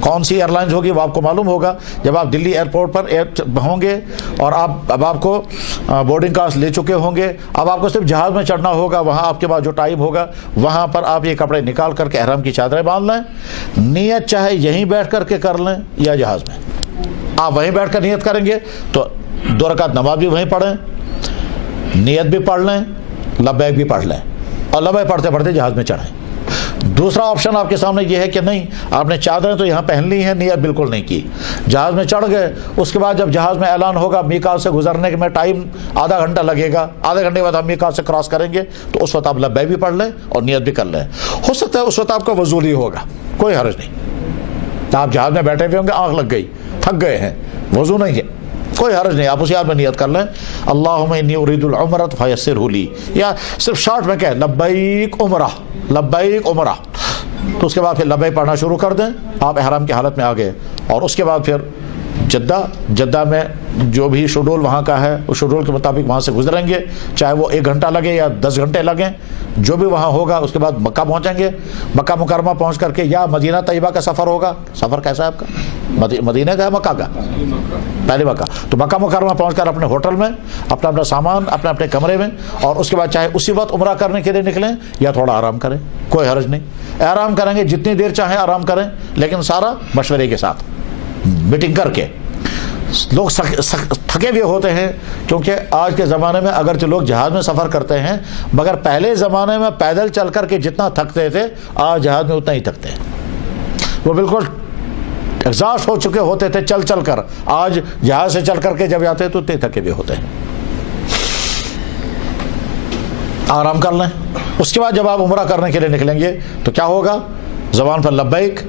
کون سی ایئر لائنز ہوگی وہ آپ کو معلوم ہوگا. جب آپ دلی ایئرپورٹ پر ہوں گے اور اب آپ کو بورڈنگ پاس لے چکے ہوں گے, اب آپ کو صرف جہاز میں چڑھنا ہوگا. وہاں آپ کے پاس جو ٹائم ہوگا وہاں پر آپ یہ کپڑے نکال کر کے احرام کی چادریں باندھ لیں. نیت چاہے یہیں بیٹھ کر کے کر لیں یا جہاز میں. آپ وہیں بیٹھ کر نیت کریں گے تو 2 رکعت نماز بھی وہیں پڑھیں, نیت بھی پڑھ لیں, لبیک بھی پڑھ لیں, اور لبیک پڑھتے پڑھتے جہاز میں چڑھیں. دوسرا آپشن آپ کے سامنے یہ ہے کہ نہیں, آپ نے چادریں تو یہاں پہن لی ہیں, نیت بالکل نہیں کی, جہاز میں چڑھ گئے. اس کے بعد جب جہاز میں اعلان ہوگا میقات سے گزرنے میں ٹائم آدھا گھنٹہ لگے گا, آدھے گھنٹے کے بعد ہم میقات سے کراس کریں گے, تو اس وقت آپ لبیک بھی پڑھ لیں اور نیت بھی کر لیں. ہو سکتا ہے اس وقت آپ کا وضو نہیں ہوگا, کوئی حرج نہیں. آپ جہاز میں بیٹھے ہوئے ہوں گے, آنکھ لگ گئی, تھک گئے ہیں, وضو نہیں ہے, کوئی حرج نہیں. آپ اسی حال میں نیت کر لیں, اللہم انی ارید العمرۃ فیسرہ لی, یا صرف شارٹ میں کہیں لبیک عمرہ, لبیک عمرہ. تو اس کے بعد پھر لبیک پڑھنا شروع کر دیں. آپ احرام کی حالت میں آ گئے, اور اس کے بعد پھر جدہ میں جو بھی شیڈول وہاں کا ہے اس شیڈول کے مطابق وہاں سے گزریں گے, چاہے وہ 1 گھنٹہ لگے یا 10 گھنٹے لگیں, جو بھی وہاں ہوگا. اس کے بعد مکہ پہنچیں گے. مکہ مکرمہ پہنچ کر کے یا مدینہ طیبہ کا سفر ہوگا. سفر کیسا ہے آپ کا, مدینہ کا ہے مکہ کا؟ پہلے مکہ. تو مکہ مکرمہ پہنچ کر اپنے ہوٹل میں اپنا سامان اپنے کمرے میں, اور اس کے بعد چاہے اسی وقت عمرہ کرنے کے لیے نکلیں یا تھوڑا آرام کریں, کوئی حرج نہیں. آرام کریں گے جتنی دیر چاہیں آرام کریں, لیکن سارا مشورے کے ساتھ, میٹنگ کر کے. لوگ تھکے ہوئے ہوتے ہیں, کیونکہ آج کے زمانے میں اگرچہ لوگ جہاز میں سفر کرتے ہیں, مگر پہلے زمانے میں پیدل چل کر کے جتنا تھکتے تھے آج جہاز میں اتنا ہی تھکتے ہیں. وہ بالکل ایگزاسٹ ہو چکے ہوتے تھے چل کر, آج جہاز سے چل کر کے جب جاتے ہیں تو اتنے تھکے ہوئے ہوتے ہیں. آرام کر لیں. اس کے بعد جب آپ عمرہ کرنے کے لیے نکلیں گے تو کیا ہوگا, زبان پر لبیک,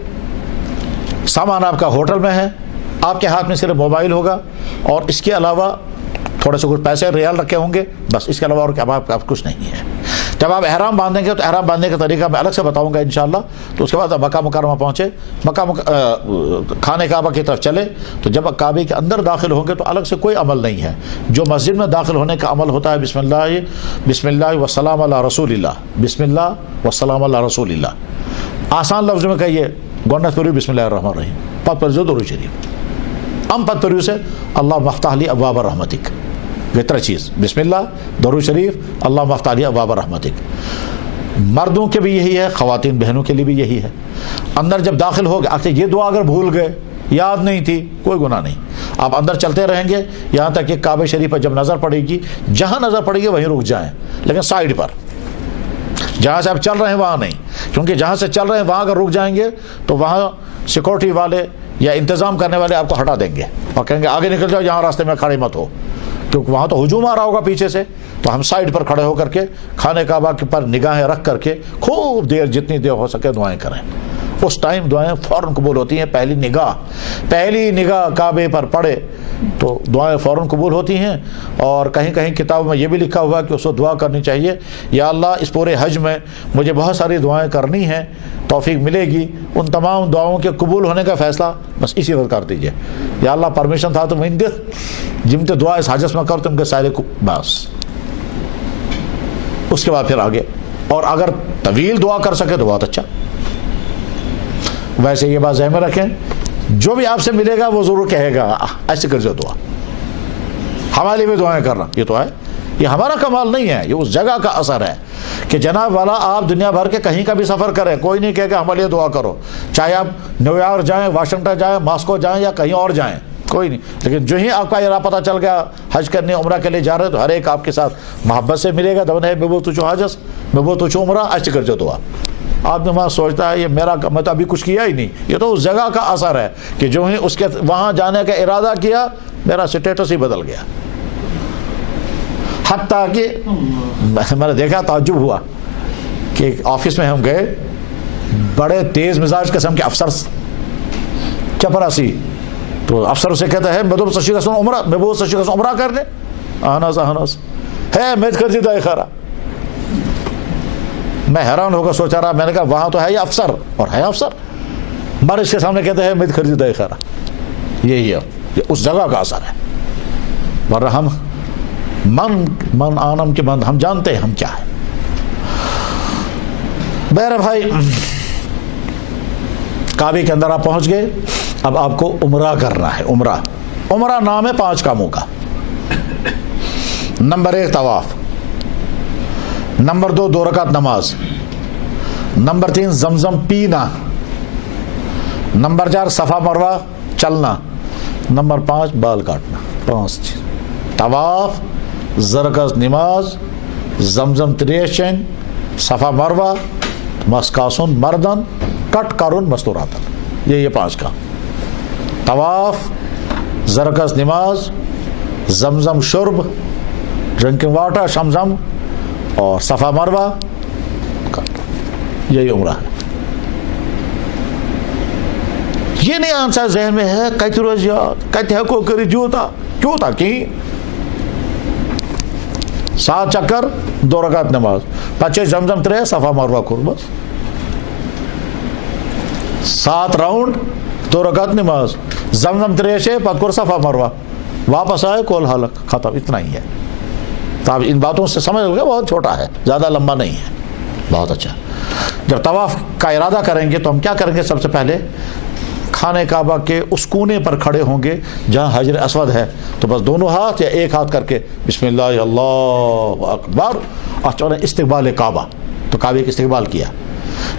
سامان آپ کا ہوٹل میں ہے, آپ کے ہاتھ میں صرف موبائل ہوگا, اور اس کے علاوہ تھوڑے سے کچھ پیسے ریال رکھے ہوں گے, بس. اس کے علاوہ اور کیا آپ کچھ نہیں ہے. جب آپ احرام باندھیں گے تو احرام باندھنے کا طریقہ میں الگ سے بتاؤں گا انشاءاللہ. تو اس کے بعد مکہ مکرمہ پہنچے, خانہ کعبہ کی طرف چلے, تو جب کعبے کے اندر داخل ہوں گے تو الگ سے کوئی عمل نہیں ہے. جو مسجد میں داخل ہونے کا عمل ہوتا ہے, بسم اللہ والسلام علی رسول اللہ, بسم اللہ والسلام علی رسول اللہ. آسان لفظ میں کہیے, گونڈ پوری بسم اللہ الرحمن الرحیم, پت پر جو درود شریف, ام پت پریو سے اللہ مفتح لی ابواب رحمتک, بہتر چیز بسم اللہ, درود شریف, اللہ مفتح لی ابواب رحمتک. مردوں کے بھی یہی ہے, خواتین بہنوں کے لیے بھی یہی ہے. اندر جب داخل ہو گئے, اچھا یہ دعا اگر بھول گئے, یاد نہیں تھی, کوئی گناہ نہیں. آپ اندر چلتے رہیں گے یہاں تک کہ کعبہ شریف پر جب نظر پڑے گی, جہاں نظر پڑے گی وہیں رک جائیں, لیکن سائڈ پر. جہاں سے آپ چل رہے ہیں وہاں نہیں, کیونکہ جہاں سے چل رہے ہیں وہاں اگر رک جائیں گے تو وہاں سیکورٹی والے یا انتظام کرنے والے آپ کو ہٹا دیں گے اور کہیں گے آگے نکل جاؤ, یہاں راستے میں کھڑے مت ہو, کیونکہ وہاں تو ہجوم آ رہا ہوگا پیچھے سے. تو ہم سائڈ پر کھڑے ہو کر کے خانہ کعبہ کے پر نگاہیں رکھ کر کے خوب دیر, جتنی دیر ہو سکے دعائیں کریں. اس ٹائم دعائیں فوراً قبول ہوتی ہیں. پہلی نگاہ کعبے پر پڑے تو دعائیں فوراً قبول ہوتی ہیں. اور کہیں کہیں کتابوں میں یہ بھی لکھا ہوا کہ اس کو دعا کرنی چاہیے, یا اللہ اس پورے حج میں مجھے بہت ساری دعائیں کرنی ہیں, توفیق ملے گی, ان تمام دعاؤں کے قبول ہونے کا فیصلہ بس اسی وقت کر دیجئے. یا اللہ پرمیشن تھا تم ان جم تے دعا اس حاجت میں کر تم کے سارے کو بس. اس کے بعد پھر آگے, اور اگر طویل دعا کر سکے تو بہت اچھا. ویسے یہ بات ذہن میں رکھیں, جو بھی آپ سے ملے گا وہ ضرور کہے گا ایسے کر جو دعا, ہمارے لیے بھی دعائیں کرنا. یہ تو ہے, یہ ہمارا کمال نہیں ہے, یہ اس جگہ کا اثر ہے کہ جناب والا آپ دنیا بھر کے کہیں کا بھی سفر کریں, کوئی نہیں کہے گا ہمارے لیے دعا کرو, چاہے آپ نیو یارک جائیں, واشنگٹن جائیں, ماسکو جائیں یا کہیں اور جائیں, کوئی نہیں. لیکن جو ہی آپ کا یہ پتہ چل گیا حج کرنے عمرہ کے لیے جا رہے ہیں تو ہر ایک آپ کے ساتھ محبت سے ملے گا. دون ہے میں وہ تجھو حاجس, میں وہ تجھو عمرہ, ایسے کر جو دعا. آدمی وہاں سوچتا ہے یہ میرا, میں تو ابھی کچھ کیا ہی نہیں. یہ تو اس جگہ کا اثر ہے کہ جو ہی اس کے وہاں جانے کا ارادہ کیا میرا سٹیٹس ہی بدل گیا. حتیٰ کہ میں نے دیکھا, تعجب ہوا کہ آفس میں ہم گئے, بڑے تیز مزاج قسم کے افسر, چپراسی, تو افسر سے کہتا ہے میں تو سچی قسم عمرہ, میں وہ سچی قسم عمرہ کرنے آناس ہے میں کر دیتا ہے خارا. میں حیران ہو کر سوچا رہا, میں نے کہا وہاں تو ہے یہ افسر, اور ہے افسر, مر اس کے سامنے کہتے ہیں میں خریدا ہے خارا. یہی ہے, یہ اس جگہ کا اثر ہے. ورنہ ہم من آنم کے مند, ہم جانتے ہیں ہم کیا ہے. بہر بھائی, کعبے کے اندر آپ پہنچ گئے. اب آپ کو عمرہ کرنا ہے. عمرہ نام ہے 5 کاموں کا. نمبر 1 طواف، نمبر 2 2 رکعت نماز، نمبر 3 زمزم پینا، نمبر 4 صفا مروہ چلنا، نمبر 5 بال کاٹنا. 5 طواف، زرکت نماز، زمزم تریشن، صفا مروہ، مسکاسن مردن، کٹ کرن مستوراتن. یہ 5 کا طواف، زرکت نماز، زمزم شرب ڈرنکنگ واٹر شمزم، اور صفا مروہ. یہی عمرہ ہے. یہ نہیں آنسا ذہن میں ہے کت روز یاد کت ہیکو کر کیوتا کی 7 چکر 2 رکعت نماز، 5 زمزم 3 صفا مروہ کور بس. 7 راؤنڈ 2 رکعت نماز، زمزم 3 پت کور صفا مروہ، واپس آئے کول حلق، ختم. اتنا ہی ہے. تو آپ ان باتوں سے سمجھ گئے بہت چھوٹا ہے، زیادہ لمبا نہیں ہے. بہت اچھا. جب طواف کا ارادہ کریں گے تو ہم کیا کریں گے؟ سب سے پہلے خانہ کعبہ کے اس کونے پر کھڑے ہوں گے جہاں حجر اسود ہے، تو بس دونوں ہاتھ یا ایک ہاتھ کر کے بسم اللہ اللہ اکبر، اور چلیں استقبال کعبہ، تو کعبے کا استقبال کیا.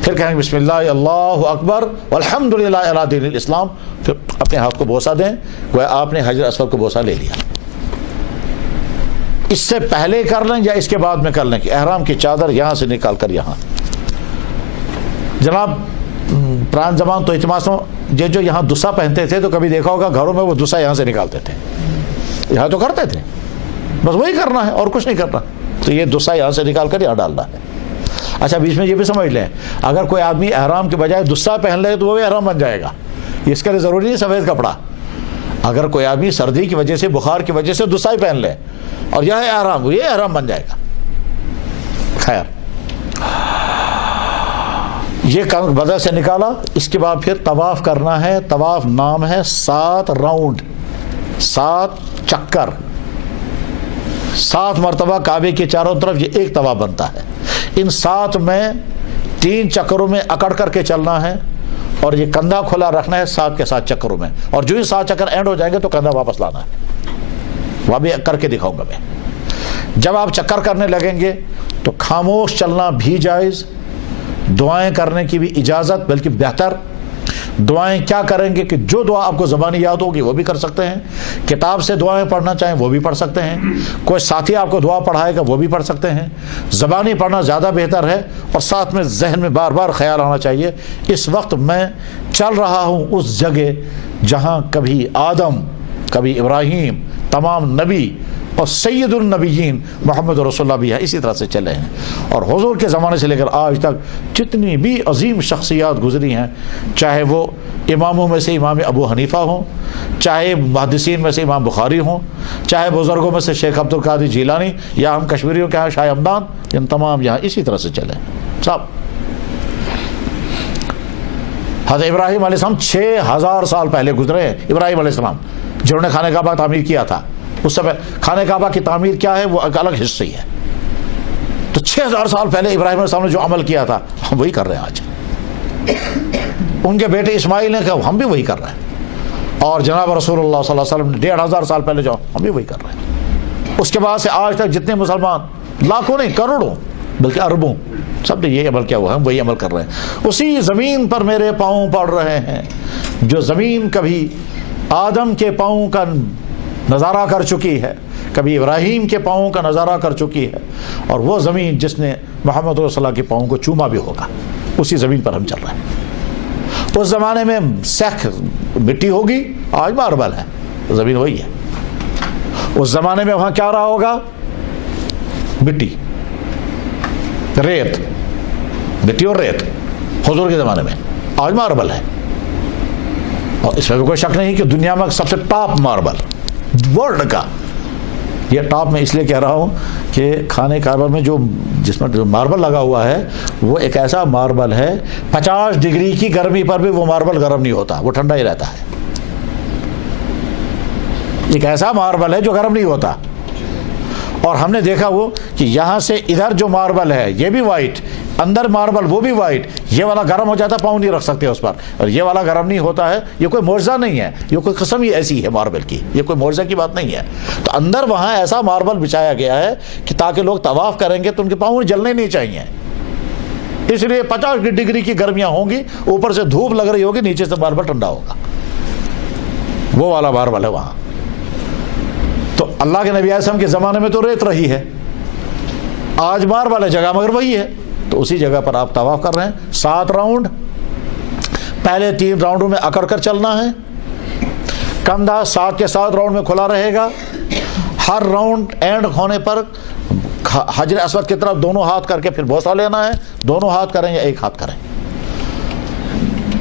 پھر کہیں گے بسم اللہ اللہ اکبر والحمدللہ علی دین الاسلام. پھر اپنے ہاتھ کو بوسہ دیں گویا آپ نے حجر اسود کو بوسہ لے لیا. اس سے پہلے کر لیں یا اس کے بعد میں کر لیں کہ احرام کی چادر یہاں سے نکال کر یہاں. جناب پران زمان تو اعتماد جو یہاں دوسا پہنتے تھے تو کبھی دیکھا ہوگا گھروں میں وہ دوسا یہاں سے نکالتے تھے. یہاں تو کرتے تھے، بس وہی کرنا ہے اور کچھ نہیں کرنا. تو یہ دوسا یہاں سے نکال کر یہاں ڈالنا ہے. اچھا بیچ میں یہ بھی سمجھ لیں، اگر کوئی آدمی احرام کے بجائے دوسا پہن لے تو وہ بھی احرام بن جائے گا. اس کے لیے ضروری نہیں سفید کپڑا. اگر کوئی آدمی سردی کی وجہ سے بخار کی وجہ سے دوسا ہی پہن لے اور یہ ہے احرام، یہ احرام بن جائے گا. خیر یہ بدن سے نکالا. اس کے بعد پھر طواف کرنا ہے. طواف نام ہے 7 راؤنڈ، 7 چکر، 7 مرتبہ کعبے کے چاروں طرف یہ ایک طواف بنتا ہے. ان 7 میں 3 چکروں میں اکڑ کر کے چلنا ہے اور یہ کندھا کھلا رکھنا ہے 7 کے 7 چکروں میں. اور جو ہی 7 چکر اینڈ ہو جائیں گے تو کندھا واپس لانا ہے. وہ بھی کر کے دکھاؤں گا میں. جب آپ چکر کرنے لگیں گے تو خاموش چلنا بھی جائز، دعائیں کرنے کی بھی اجازت، بلکہ بہتر. دعائیں کیا کریں گے کہ جو دعا آپ کو زبانی یاد ہوگی وہ بھی کر سکتے ہیں، کتاب سے دعائیں پڑھنا چاہیں وہ بھی پڑھ سکتے ہیں، کوئی ساتھی آپ کو دعا پڑھائے گا وہ بھی پڑھ سکتے ہیں. زبانی پڑھنا زیادہ بہتر ہے اور ساتھ میں ذہن میں بار بار خیال آنا چاہیے اس وقت میں چل رہا ہوں اس جگہ جہاں کبھی آدم، کبھی ابراہیم، تمام نبی اور سید النبیین محمد رسول اللہ بھی ہے اسی طرح سے چلے ہیں. اور حضور کے زمانے سے لے کر آج تک جتنی بھی عظیم شخصیات گزری ہیں، چاہے وہ اماموں میں سے امام ابو حنیفہ ہوں، چاہے محدثین میں سے امام بخاری ہوں، چاہے بزرگوں میں سے شیخ عبد القادر جیلانی، یا ہم کشمیریوں کے یہاں شاہ ہمدان، ان تمام یہاں اسی طرح سے چلے ہیں سب. حضرت ابراہیم علیہ السلام 6000 سال پہلے گزرے ہیں. ابراہیم علیہ السلام جنہوں نے خانہ کعبہ تعمیر کیا تھا، اس سے خانہ کعبہ کی تعمیر کیا ہے وہ ایک الگ حصہ ہی ہے. تو 6000 سال پہلے ابراہیم علیہ السلام نے جو عمل کیا تھا ہم وہی کر رہے ہیں آج. ان کے بیٹے اسماعیل نے کہا ہم بھی وہی کر رہے ہیں. اور جناب رسول اللہ صلی اللہ علیہ وسلم نے 1500 سال پہلے جو ہم بھی وہی کر رہے ہیں. اس کے بعد سے آج تک جتنے مسلمان، لاکھوں نہیں کروڑوں بلکہ اربوں، سب نے یہ عمل کیا ہوا ہے، ہم وہی عمل کر رہے ہیں. اسی زمین پر میرے پاؤں پڑ رہے ہیں جو زمین کبھی آدم کے پاؤں کا نظارہ کر چکی ہے، کبھی ابراہیم کے پاؤں کا نظارہ کر چکی ہے، اور وہ زمین جس نے محمد رسول اللہ کے پاؤں کو چوما بھی ہوگا، اسی زمین پر ہم چل رہے ہیں. اس زمانے میں سخت مٹی ہوگی، آج ماربل ہے، زمین وہی ہے. اس زمانے میں وہاں کیا رہا ہوگا؟ مٹی، ریت، مٹی اور ریت حضور کے زمانے میں. آج ماربل ہے، اور اس میں کوئی شک نہیں کہ دنیا میں سب سے ٹاپ ماربل ورلڈ کا. یہ ٹاپ میں اس لیے کہہ رہا ہوں کہ خانہ کعبہ میں جس میں ماربل لگا ہوا ہے وہ ایک ایسا ماربل ہے 50 ڈگری کی گرمی پر بھی وہ ماربل گرم نہیں ہوتا، وہ ٹھنڈا ہی رہتا ہے. ایک ایسا ماربل ہے جو گرم نہیں ہوتا. اور ہم نے دیکھا وہ کہ یہاں سے ادھر جو ماربل ہے یہ بھی وائٹ، اندر ماربل وہ بھی وائٹ، یہ والا گرم ہو جاتا پاؤں نہیں رکھ سکتے اس پر، اور یہ والا گرم نہیں ہوتا ہے. یہ کوئی معجزہ نہیں ہے، یہ کوئی قسم ہی ایسی ہے ماربل کی، یہ کوئی معجزہ کی بات نہیں ہے. تو اندر وہاں ایسا ماربل بچھایا گیا ہے کہ تاکہ لوگ طواف کریں گے تو ان کے پاؤں جلنے نہیں چاہیے. اس لیے 50 ڈگری کی گرمیاں ہوں گی، اوپر سے دھوپ لگ رہی ہوگی، نیچے سے ماربل ٹھنڈا ہوگا. وہ والا ماربل ہے وہاں. تو اللہ کے نبی علیہ السلام کے زمانے میں تو ریت رہی ہے، آج ماربل ہے جگہ مگر وہی ہے. تو اسی جگہ پر آپ طواف کر رہے ہیں. 7 راؤنڈ، پہلے 3 راؤنڈوں میں اکڑ کر چلنا ہے. کندھا 7 کے 7 راؤنڈ میں کھلا رہے گا. ہر راؤنڈ اینڈ ہونے پر حجر اسود کی طرف دونوں ہاتھ کر کے پھر بوسہ لینا ہے. دونوں ہاتھ کریں یا ایک ہاتھ کریں.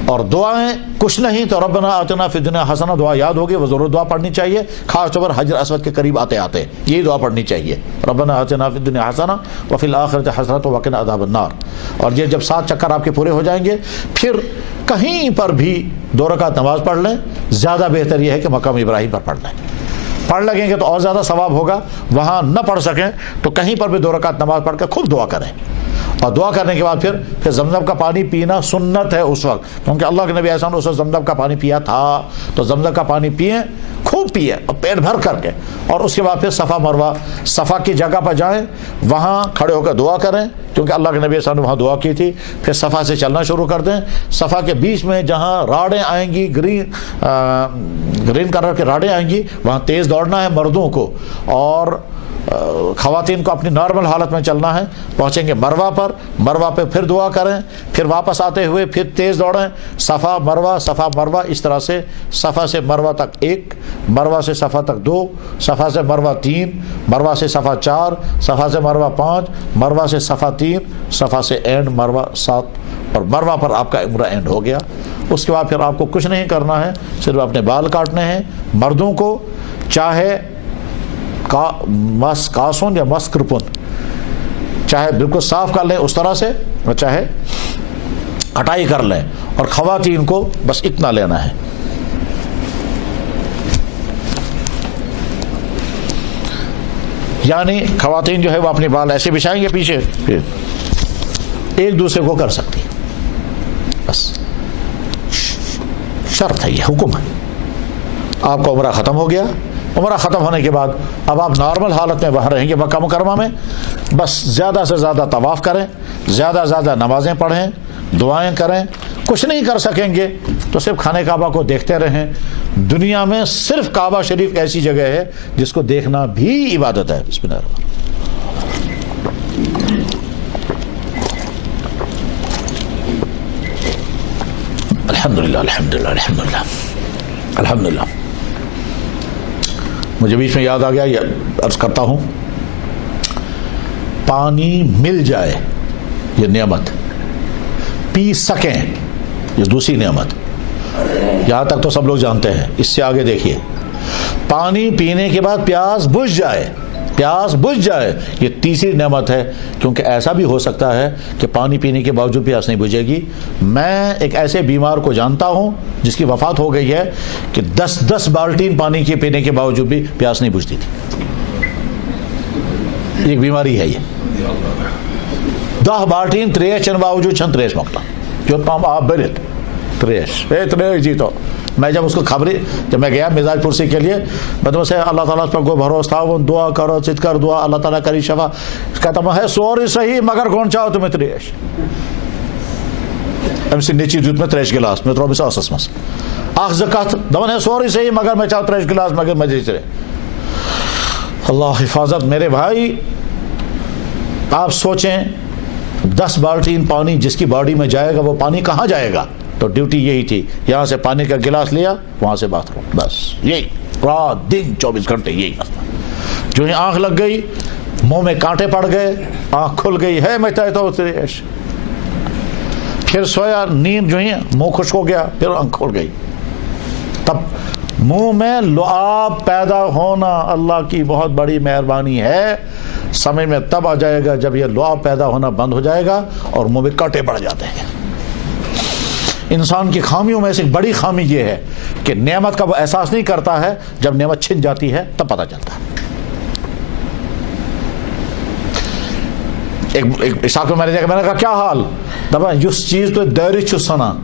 اور دعائیں کچھ نہیں تو ربنا آتنا فی الدنیا حسنہ دعا یاد ہوگی، وہ ضرور دعا پڑھنی چاہیے، خاص طور پر حجر اسود کے قریب آتے آتے یہی دعا پڑھنی چاہیے، ربنا آتنا فی الدنیا حسنہ وفی الآخرۃ حسنۃ وقنا عذاب النار. اور یہ جب 7 چکر آپ کے پورے ہو جائیں گے پھر کہیں پر بھی 2 رکعت نماز پڑھ لیں. زیادہ بہتر یہ ہے کہ مقام ابراہیم پر پڑھ لیں. پڑھ لگیں گے تو اور زیادہ ثواب ہوگا. وہاں نہ پڑھ سکیں تو کہیں پر بھی 2 رکعت نماز پڑھ کے خوب دعا کریں. اور دعا کرنے کے بعد پھر زمزم کا پانی پینا سنت ہے اس وقت، کیونکہ اللہ کے نبی ایسا اس وقت زمزم کا پانی پیا تھا. تو زمزم کا پانی پئیں، خوب پئیں اور پیٹ بھر کر کے. اور اس کے بعد پھر صفا مروہ، صفا کی جگہ پر جائیں، وہاں کھڑے ہو کر دعا کریں کیونکہ اللہ کے نبی ایسا نے وہاں دعا کی تھی. پھر صفا سے چلنا شروع کر دیں. صفا کے بیچ میں جہاں راڑیں آئیں گی، گرین کلر کے راڑیں آئیں گی، وہاں تیز دوڑنا ہے مردوں کو، اور خواتین کو اپنی نارمل حالت میں چلنا ہے. پہنچیں گے مروہ پر، مروہ پہ پھر دعا کریں، پھر واپس آتے ہوئے پھر تیز دوڑیں. صفا مروہ صفا مروہ، اس طرح سے صفا سے مروہ تک 1، مروہ سے صفا تک 2، صفا سے مروہ 3، مروہ سے صفا 4، صفا سے مروہ 5، مروہ سے صفا 3، صفا سے اینڈ مروہ 7، اور مروہ پر آپ کا عمرہ اینڈ ہو گیا. اس کے بعد پھر آپ کو کچھ نہیں کرنا ہے، صرف اپنے بال کاٹنے ہیں. مردوں کو چاہے کاسون یا مسکرپن، چاہے بالکل صاف کر لیں اس طرح سے، اور چاہے کٹائی کر لیں. اور خواتین کو بس اتنا لینا ہے. یعنی خواتین جو ہے وہ اپنے بال ایسے بچھائیں گے پیچھے، پھر ایک دوسرے کو کر سکتی، بس شرط ہے، یہ حکم ہے. آپ کا عمرہ ختم ہو گیا. عمرہ ختم ہونے کے بعد اب آپ نارمل حالت میں وہاں رہیں گے مکہ مکرمہ میں. بس زیادہ سے زیادہ طواف کریں، زیادہ سے زیادہ نمازیں پڑھیں، دعائیں کریں. کچھ نہیں کر سکیں گے تو صرف خانہ کعبہ کو دیکھتے رہیں. دنیا میں صرف کعبہ شریف ایسی جگہ ہے جس کو دیکھنا بھی عبادت ہے. بسم اللہ الرحمن الرحیم. الحمدللہ الحمدللہ الحمدللہ الحمدللہ. مجھے بیچ میں یاد آ گیا، یہ عرض کرتا ہوں، پانی مل جائے یہ نعمت، پی سکیں یہ دوسری نعمت. یہاں تک تو سب لوگ جانتے ہیں. اس سے آگے دیکھیے، پانی پینے کے بعد پیاس بجھ جائے، پیاس بجھ جائے، یہ تیسری نعمت ہے. کیونکہ ایسا بھی ہو سکتا ہے کہ پانی پینے کے باوجود پیاس نہیں بجھے گی. میں ایک ایسے بیمار کو جانتا ہوں جس کی وفات ہو گئی ہے کہ 10 بالٹین پانی کے پینے کے باوجود بھی پیاس نہیں بجھتی تھی. ایک بیماری ہے یہ. 10 بالٹین تریش چن باوجود چھن تریش مکتا جو تمام آپ برت تریش جی. تو میں جب اس کو خبری، جب میں گیا مزاج پرسی کے لیے، میں تو سے اللہ تعالیٰ پر کو بھروسہ تھا، وہ دعا کرو چت کر دعا اللہ تعالیٰ کری شفا. کہتا ہے سوری صحیح مگر کون چاہو تمہیں تریش. ام سی نیچی دیت میں تریش گلاس میں تروبس آسس مس اخ زکات دون ہے سوری صحیح مگر میں چاہو تریش گلاس مگر مجھے ترے. اللہ حفاظت. میرے بھائی آپ سوچیں 10 بالٹین پانی جس کی باڈی میں جائے گا وہ پانی کہاں جائے گا؟ تو ڈیوٹی یہی تھی، یہاں سے پانی کا گلاس لیا، وہاں سے باتھ روم، بس یہی رات دن 24 گھنٹے یہی مسئلہ. جو ہی آنکھ لگ گئی، منہ میں کانٹے پڑ گئے، آنکھ کھل گئی ہے میں چاہتا ہوں تریش. پھر سویا، نیند جو ہی منہ خشک ہو گیا، پھر آنکھ کھل گئی. تب منہ میں لعاب پیدا ہونا اللہ کی بہت بڑی مہربانی ہے. سمجھ میں تب آ جائے گا جب یہ لعاب پیدا ہونا بند ہو جائے گا اور منہ میں کانٹے پڑ جاتے ہیں. انسان کی خامیوں میں سے ایک بڑی خامی یہ ہے کہ نعمت کا وہ احساس نہیں کرتا ہے، جب نعمت چھن جاتی ہے تب پتہ چلتا ہے. ایک اشاق میں نے کہا کیا حال دپان اس چیز تو داری چھ سنان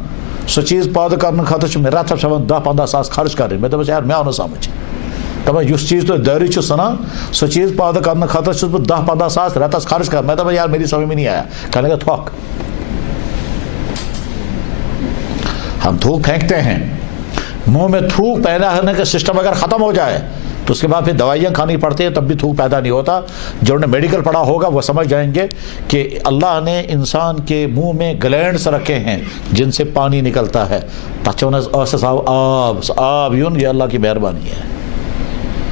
سو چیز پید کرنے خاطر میں رتس 10-15 ساس خرچ کریں میں دپس یار مے آو سمجھ دپان اس چیز تو داری چھ سنان سو چیز پید کرنے خاطر چھس بہ 10-15 ساس رتس خرچ کر میں دپان یار میری سمجھ میں نہیں آیا کہنے لگا تھوک ہم تھوک پھینکتے ہیں منہ میں تھوک پیدا ہونے کا سسٹم اگر ختم ہو جائے تو اس کے بعد پھر دوائیاں کھانی پڑتی ہیں تب بھی تھوک پیدا نہیں ہوتا. جو نے میڈیکل پڑھا ہوگا وہ سمجھ جائیں گے کہ اللہ نے انسان کے منہ میں گلینڈز رکھے ہیں جن سے پانی نکلتا ہے. آب یون یہ اللہ کی مہربانی ہے.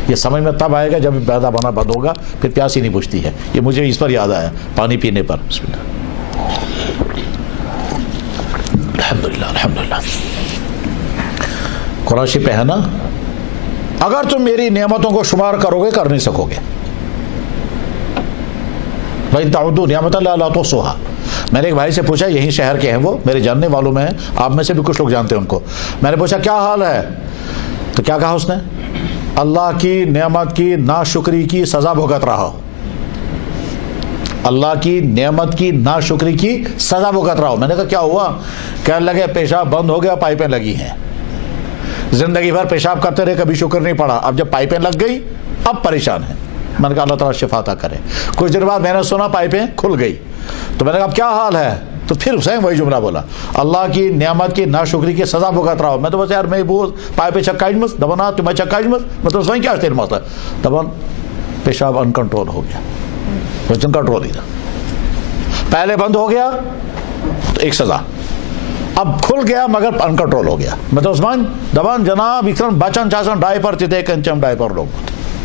یہ سمجھ میں تب آئے گا جب پیدا ہونا بند ہوگا پھر پیاس ہی نہیں بجھتی ہے. یہ مجھے اس پر یاد آیا پانی پینے پر. بسم اللہ الحمدللہ الحمدللہ. قرآن شریف ہے نا اگر تم میری نعمتوں کو شمار کرو گے کر نہیں سکو گے. وَإِن تَعُدُّوا نِعْمَتَ اللَّهِ لَا تُحْصُوهَا. میں نے ایک بھائی سے پوچھا یہی شہر کے ہیں وہ میرے جاننے والوں میں ہیں آپ میں سے بھی کچھ لوگ جانتے ہیں ان کو. میں نے پوچھا کیا حال ہے تو کیا کہا اس نے اللہ کی نعمت کی ناشکری کی سزا بھگت رہا ہو. اللہ کی نعمت کی ناشکری کی سزا بھگت رہا ہو. میں نے کہا کیا ہوا کہنے لگے پیشاب بند ہو گیا پائپیں لگی ہیں. زندگی بھر پیشاب کرتے رہے کبھی شکر نہیں پڑا اب جب پائپیں لگ گئی اب پریشان ہیں. میں نے کہا اللہ تعالیٰ شفا عطا کرے. کچھ دن بعد میں نے سنا پائپیں کھل گئی تو میں نے کہا اب کیا حال ہے تو پھر حسین وہی جملہ بولا اللہ کی نعمت کی ناشکری کی سزا بھگت رہا ہوں. میں تو بس یار میں وہ پائپیں چکائی مس دبنا تمہیں چکائی مس میں تو وہیں کیا تیر مسئلہ دبن پیشاب ان کنٹرول ہو گیا. وزن کنٹرول ہی تھا پہلے بند ہو گیا تو ایک سزا اب کھل گیا مگر ان کنٹرول ہو گیا. میں تو عثمان دبان جناب اکثر بچن چاسن ڈائپر تھے کنچم ڈائپر لوگ